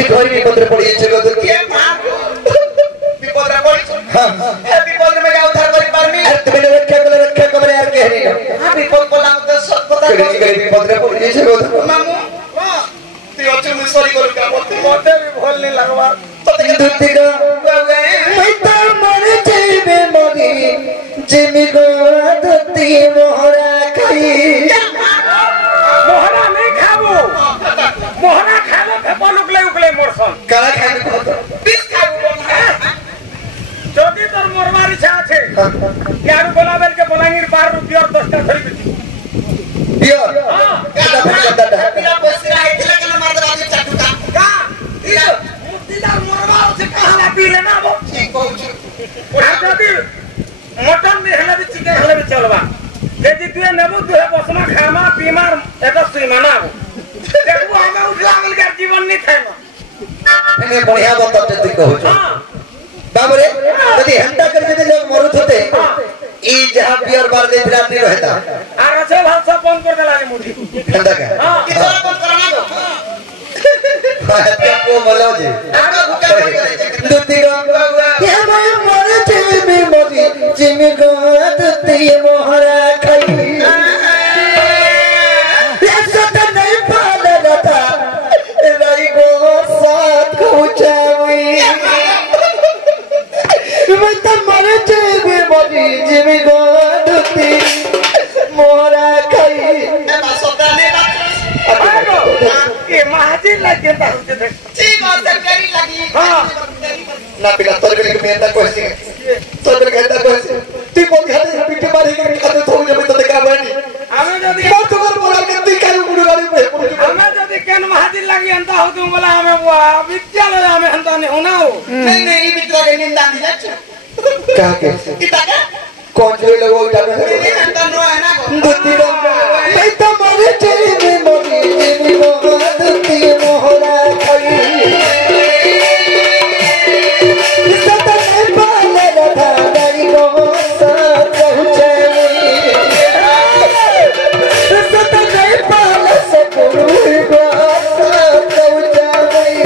আজি ঘরে বিপদে পড়িয়েছে গো দুঃখী বিপদে পড়িছ হ্যাঁ এই বিপদে মে উদ্ধার করি পারমি আর তুমি রক্ষা করে আর কে হরি হ্যাঁ বিপদ বলা তো সত কথা করে বিপদে পড়িয়েছে গো মামু তুই অচু মুই সরি করি কা মতে भी ভল নি লাগবা তোতে দুঃখী গো মই তো মরে যাইবে মরি জিমি গো দুঃখী মোহরা খাই মোহরা नहीं খাবো মোহরা খাবো ফেপল উকলে মরছন কারা খাইবে কত বিষ খাবো যদি তোর মরবার ইচ্ছা আছে ইয়ার গোলাবেল के বলাঙ্গির 12 রুপিয়ার 10টা ধরি দিছি বিয়র हां এটা ফেলে দাদা বিনা পয়সা আইছিল কেন মারতে রাজি চাটুটা কা দিলা মুক্তিদার মরবার আছে কাহলা পিলে না বো ঠিক কইছ আর যদি মটন নি হেলে বি চিকেন হেলে বি চলবা যদি তুই নেবু তুই বসনা খামা বিমার এটা সীমা না দেখবো আমি উঠলা গেল জীবন নি থাইমা এনে বঢ়িয়া বততে তুই কହୁছ हां बाबरे यदि हंडा कर दे लोग मरुत होते ई जहां बियर बार दे रात्रि रहता আর আছে ভাষা বন্ধ করে দেলা মুঠি हंडा का हां কিতো কোন করনা গো हत्या को बोलो जी आगे भूखे पड़ी गए दुती गो ये मैं मर जेबी मरी जिमी गो दुती मोहरा खाई ये सत नहीं पाले रता रही गो साथ खुचावी मैं तो मर जेबी मरी जिमी गो दुती मोहरा खाई ए बासोता ने बात आगो ये महाजी लगे ता होते देख ठीक बात करी लगी हां ना पिला तोर के मेहनत कोसी तोर के मेहनत कोसी तू कोन खाते पिटे मारी के खाते तो जब तो देखा बनी আমি যদি मो तो कर बोला के तू काई गुडू गाड़ी पे আমি যদি কেন महाजी लगी अंता हो तुम बोला हमें विद्यालय में अंता नहीं होना हो नहीं नहीं ये मित्र के निंदा नहीं जाच का के किता का कौन जो लोग उठा में ये अंतर नो है ना गो दुती रो मैं तो मरे जेबी मरी जेबी गो दुती मोहरा खाई सत नहीं पाले रथा दाई गो साथ पहुंचाई सत नहीं पाले सकुरु गो साथ पहुंचाई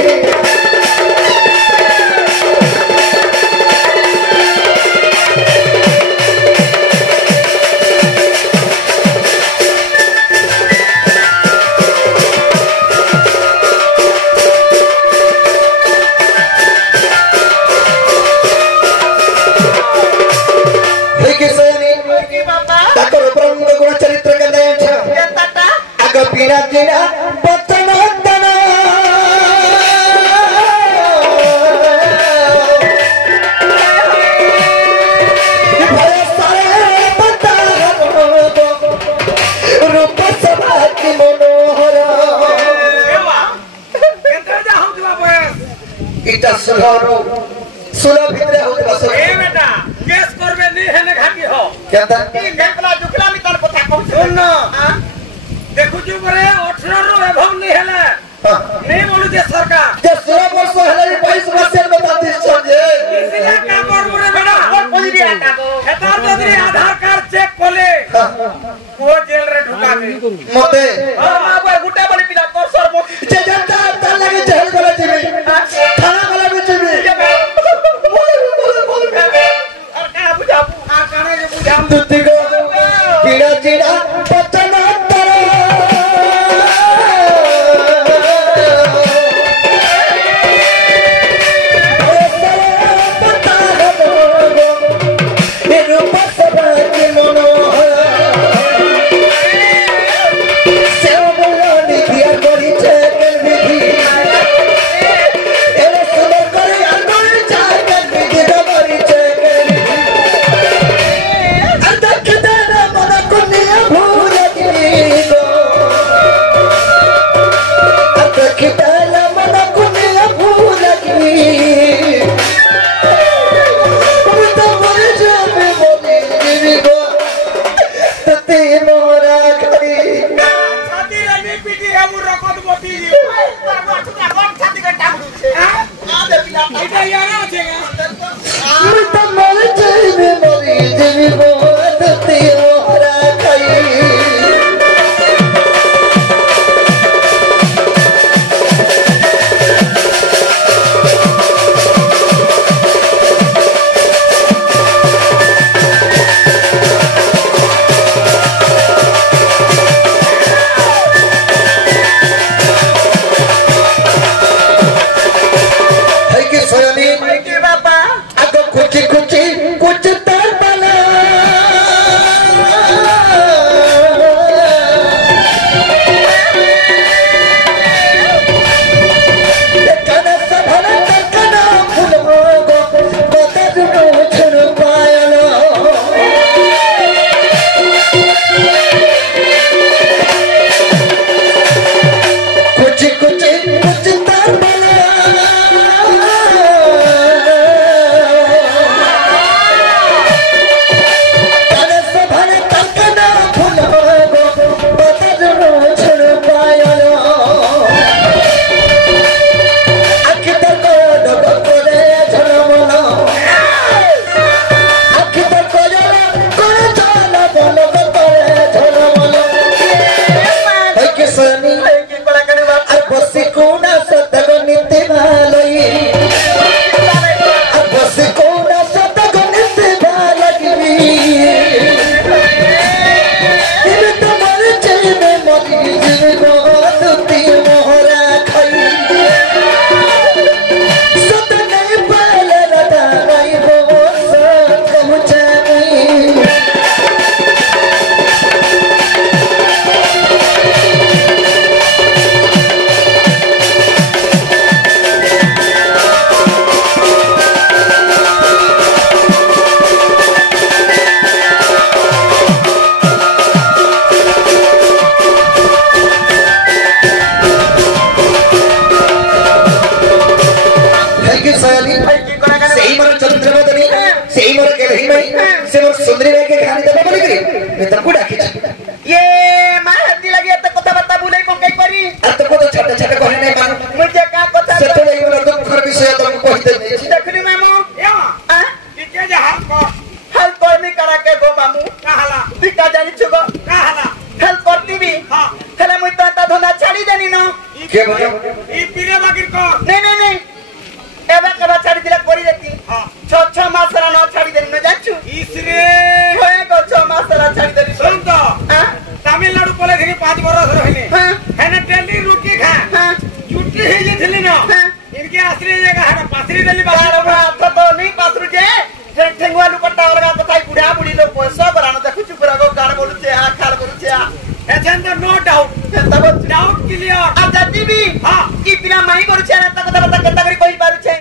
की बाबा ताकर ब्रह्म गुण चरित्र के दया छ ये तटा आग पीरा जिना पतन तना भय सारे पता रूप सभा की मनोहर एवा केंद्र जा हो दिवा बयस इटा सुलरो सुलो भितरे होतला ए सुलो बेटा केस करबे नी हेने घाटी हो केता ये गंतला जुकला मी तार पता कहू सुन हां देखु जो बरे 18 रो एभव नी हेले नहीं बोलू जे सरकार जे 16 वर्ष हेले 22 वर्ष बता दिस जे इसलिए का कर मुरे बेटा और कोई भी आता को खेतार जदरी आधार कार्ड चेक कोले वो जेल रे ढुका दे मते और मां गुटा बली पिला तोर सर मोती जे जनता तार लगे जेल गला जेबी थाना गला भी जेबी और का बुझाबू आ काने जे बुझाबू दुती गो पीड़ा जीड़ा पतन तरा भाई की करा करे सेही मोर चंद्रवदनी सेही मोर केलही माई से मोर सुंदरी भाई के खानी देबो बोली करी मैं तुमको डाकी ये मां हद्दी लगी त कथा बता बुलाई को कई करी आ तो को छोटे छोटे कहने नहीं मान मुझे का कथा से तो नहीं मोर दुखर विषय तुमको कहते नहीं देखनी मामू या आ टिके जा हेल्प करनी करा के गो मामू कहाला दिका जानी छुगो कहाला हेल्प करती भी हां हेले मुई तो धंधा छाड़ी देनी न के बोलो ई पीरे बाकिर को नहीं एबा कबा छाड़ी दिला करी देती हां 6 मास रा न छाड़ी देनी न जाचू इसरे होए गो 6 मास रा छाड़ी देनी सुन तो हां तमिलनाडु पले घरी 5 बरस रहले हां हेने डेली रोटी खा हां छुट्टी हे जेथली न इनके आश्रय जगह है पासरी डेली बार बार तो नहीं पासरू जे ठेंगुआ लुकटा वाला कथा बुढ़ा बुढ़ी लोग पैसा बरानो देखु चुप रहो गान बोलुचे आ खाल बोलुचे आ एथेन तो नो डाउट तब डाउट क्लियर आ जाती भी हां की बिना माई करूचे ना तक तक तक करी कोई पारुचे